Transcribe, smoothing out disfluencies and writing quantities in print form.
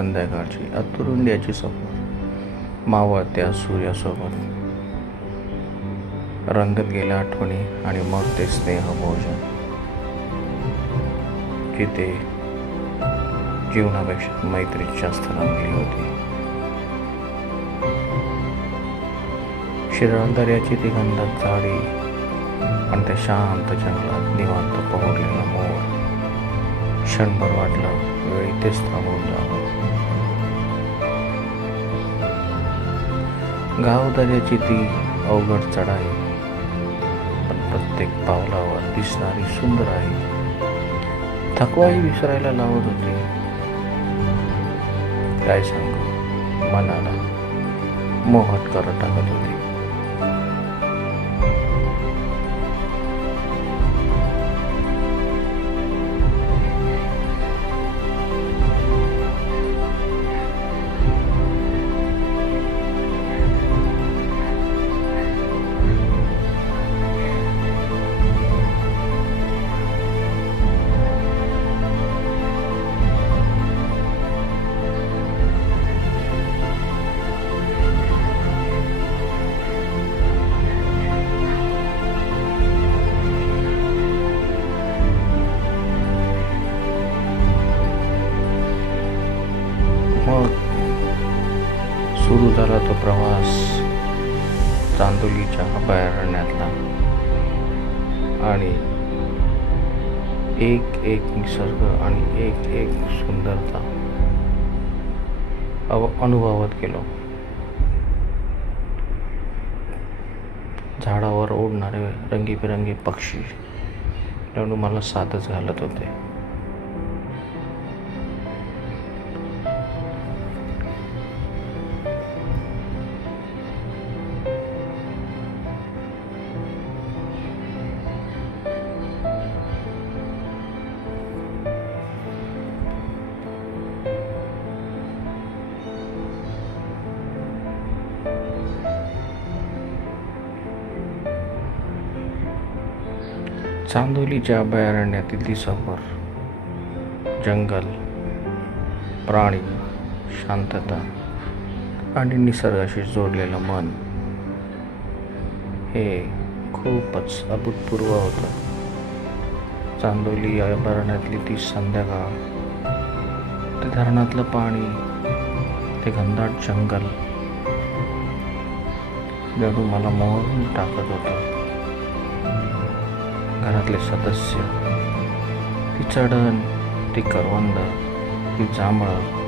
संध्याकाळची अतुरुंड्याची सफर मावळत्या सूर्यासोबत रंगत गेल्या आठवणी आणि मग ते स्नेहभोजन जिथे जीवनापेक्षा मैत्री जास्त रंगली होती. शिराळ दर्याची ती गंधात झाडी पण त्या शांत जंगलात निवांत पोहरलेला मोर क्षणभर वाटलं वेळी तेच थांबून जावं. गाव दर्याची ती अवघड चढाई पण प्रत्येक पावलावर दिसणारी सुंदर आई थकवाही विसरायला लावत होती. काय सांगू, मनाला मोहट करत टाकत होती. मग सुरू झाला तो प्रवास चांदोलीच्या अभयारण्यातला आणि एक एक निसर्ग आणि एक एक सुंदरता अनुभवत गेलो. झाडावर उडणारे रंगीबेरंगी पक्षी जणू मला साथच घालत होते. चांदोलीच्या अभयारण्यातील ती सफर, जंगल, प्राणी, शांतता आणि निसर्गाशी जोडलेलं मन हे खूपच अभूतपूर्व होतं. चांदोली अभयारण्यातली ती संध्याकाळ, ते धरणातलं पाणी, ते घनदाट जंगल जणू मला मोहून टाकत होतं. घरातले सदस्य, ती चढण, ती करवंद, ती जांभळं